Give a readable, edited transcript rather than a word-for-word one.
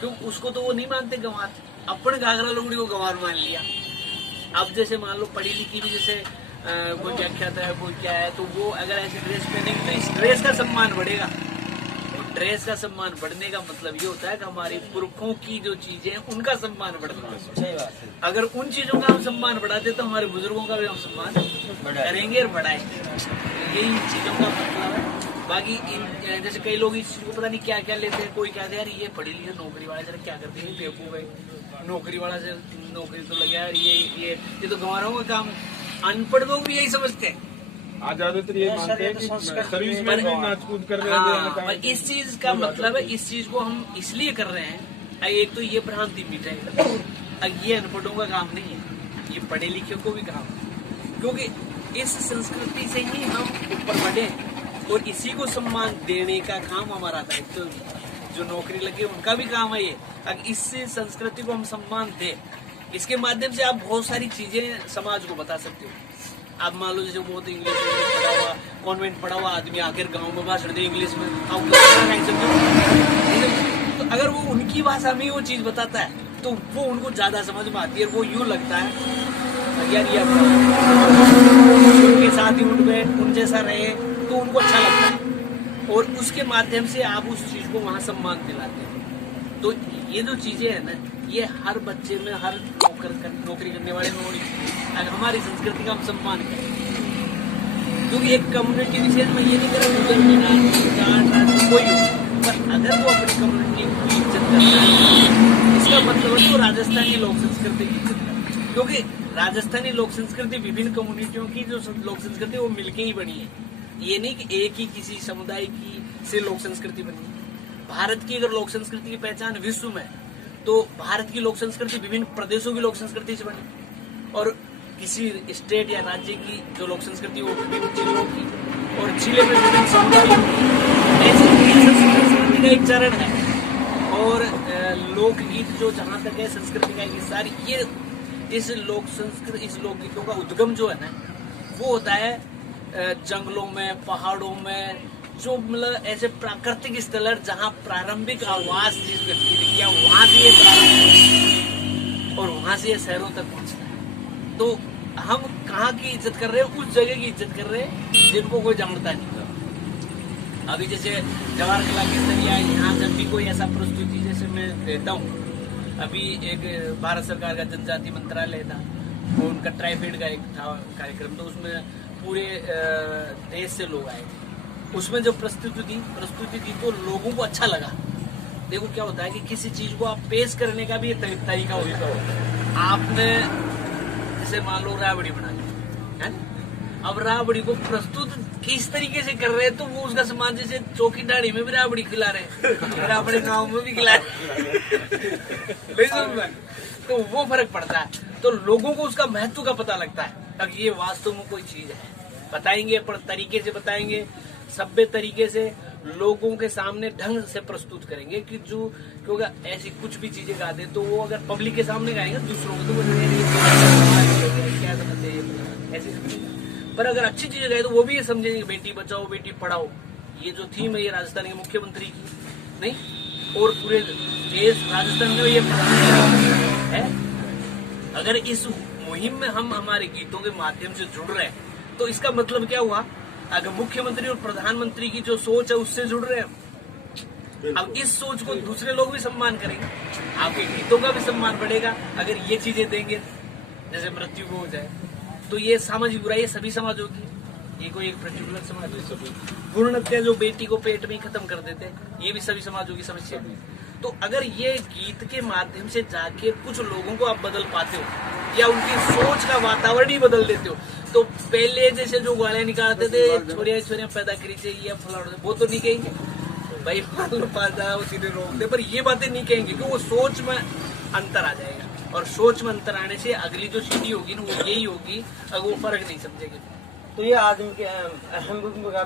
क्यों उसको तो वो नहीं मानते गंवार, अपन घाघरा लुगड़ी को गंवार मान लिया। अब जैसे मान लो पढ़ी लिखी भी जैसे कोई व्याख्याता है कोई क्या है, तो वो अगर ऐसे ड्रेस पहनेगी तो इस ड्रेस का सम्मान बढ़ेगा। और ड्रेस का सम्मान बढ़ने का मतलब ये होता है कि हमारे पुरखों की जो चीजें हैं उनका सम्मान बढ़ता है। सही बात है। अगर उन चीजों का हम सम्मान बढ़ाते तो हमारे बुजुर्गों का भी हम सम्मान करेंगे और बढ़ाएंगे। यही चीजों का मतलब है। बाकी जैसे कई लोग इस चीज को पता नहीं क्या क्या लेते हैं, कोई कहते हैं यार ये पढ़ी लिखी नौकरी वाला जरा क्या करते हैं बेवकूफ है, नौकरी वाला से नौकरी तो लगे यार ये तो गंवारों का काम। अनपढ़ लोग भी यही समझते हैं। आज ज्यादातर ये मानते हैं कि सर्विस में भी नाच कूद कर रहे हैं। पर इस चीज का मतलब है, इस चीज को हम इसलिए कर रहे हैं, एक तो ये भ्रांति मिटाएगा, ये अनपढ़ों का काम नहीं है, ये पढ़े लिखे को भी काम है। क्योंकि इस संस्कृति से ही हम ऊपर बढ़े और इसी को सम्मान देने का काम हमारा दायित्व। तो जो नौकरी लगे उनका भी काम है ये। अगर इस संस्कृति को हम सम्मान दें, इसके माध्यम से आप बहुत सारी चीजें समाज को बता सकते हो। आप मान लो जैसे वो तो इंग्लिश पढ़ा हुआ कॉन्वेंट पढ़ा हुआ आदमी आकर गांव में भाषण दे इंग्लिश में, आप तो अगर वो उनकी भाषा में वो चीज बताता है तो वो उनको ज्यादा समझ में आती है। वो यूं लगता है यार ये उनके साथ ही उठ गए उन जैसा रहे तो उनको अच्छा लगता है, और उसके माध्यम से आप उस चीज को वहां सम्मान दिलाते हैं। तो ये जो चीजें है ना, ये हर बच्चे में, हर नौकरी करने वाले में होनी चाहिए। अगर हमारी संस्कृति का हम सम्मान करें, क्योंकि एक कम्युनिटी विशेष में ये नहीं करें कोई हो, पर अगर वो अपनी कम्युनिटी की इज्जत करता है, इसका मतलब है वो राजस्थानी लोक संस्कृति की इज्जत करता है। क्योंकि राजस्थानी लोक संस्कृति विभिन्न कम्युनिटियों की जो लोक संस्कृति वो मिलके ही बनी है। ये नहीं कि एक ही किसी समुदाय की से लोक संस्कृति बनी है। भारत की अगर लोक संस्कृति की पहचान विश्व में, तो भारत की लोक संस्कृति विभिन्न प्रदेशों की लोक संस्कृति से बनी, और किसी स्टेट या राज्य की जो लोक संस्कृति वो विभिन्न जिलों की, और जिले में विभिन्न समुदायों की। ऐसी संस्कृति का एक चरण है। और लोकगीत जो जहाँ तक है संस्कृति का एक हिस्सा, ये इस लोक संस्कृति, इस लोकगीतों का उद्गम जो है ना, वो होता है जंगलों में, पहाड़ों में, जो मतलब ऐसे प्राकृतिक स्थल जहाँ प्रारंभिक आवास जिस व्यक्ति ने किया वहां से ये प्रारंभ और वहां से ये शहरों तक पहुंचता है। तो हम कहाँ की इज्जत कर रहे हैं? उस जगह की इज्जत कर रहे हैं जिनको कोई जानता नहीं। अभी जैसे जवाहर कला केंद्र या यहाँ जब भी कोई ऐसा प्रस्तुति जैसे मैं देता हूँ, अभी एक भारत सरकार का जनजाति मंत्रालय था, वो उनका ट्राइफेड का एक था कार्यक्रम, तो उसमें पूरे देश से लोग आए थे। उसमें जो प्रस्तुति दी तो लोगों को अच्छा लगा। देखो क्या होता है कि किसी चीज को आप पेश करने का भी तरीका होता है। आपने जैसे मान लो राबड़ी बना ली है, अब राबड़ी को प्रस्तुत किस तरीके से कर रहे हैं, तो वो उसका सम्मान, जैसे चौकी दाढ़ी में भी राबड़ी खिला रहे हैं, अपने गाँव में भी खिला रहे, तो वो फर्क पड़ता है। तो लोगों को उसका महत्व का पता लगता है, ताकि ये वास्तव में कोई चीज है। बताएंगे पर तरीके से बताएंगे, सभ्य तरीके से लोगों के सामने ढंग से प्रस्तुत करेंगे। कि जो क्योंकि ऐसी कुछ भी चीजें गाते तो वो अगर पब्लिक के सामने गाएंगे दूसरों को तो वो क्या समझते हैं ऐसे समझेंगे। पर अगर अच्छी चीजें गाए तो वो भी ये समझेंगे बेटी बचाओ बेटी पढ़ाओ, ये जो थीम है ये राजस्थान के मुख्यमंत्री की नहीं, और पूरे देश राजस्थान में ये है। अगर इस मुहिम में हम हमारे गीतों के माध्यम से जुड़ रहे हैं तो इसका मतलब क्या हुआ? अगर मुख्यमंत्री और प्रधानमंत्री की जो सोच है उससे जुड़ रहे हैं, अब इस सोच को दूसरे लोग भी सम्मान करेंगे, आपके गीतों का भी सम्मान बढ़ेगा। अगर ये चीजें देंगे जैसे मृत्यु हो जाए तो ये सामाजिक बुराई सभी समाजों की, ये कोई एक पर्टिकुलर समाज है। भ्रूण हत्या जो बेटी को पेट में ही खत्म कर देते ये भी सभी समाजों की समस्या है। तो अगर ये गीत के माध्यम से जाके कुछ लोगों को आप बदल पाते हो या उनकी सोच का वातावरण ही बदल देते हो, तो पहले जैसे जो गालियां निकालते थे छोरियां पैदा करी चाहिए फलाना, वो तो नहीं कहेंगे भाई पैदा सीधे रोक दे, पर ये बातें नहीं कहेंगे क्योंकि वो सोच में अंतर आ जाएगा। और सोच में अंतर आने से अगली जो सीढ़ी होगी ना वो यही होगी, अगर वो फर्क नहीं समझेगी। तो ये आदमी के अहम भूमिका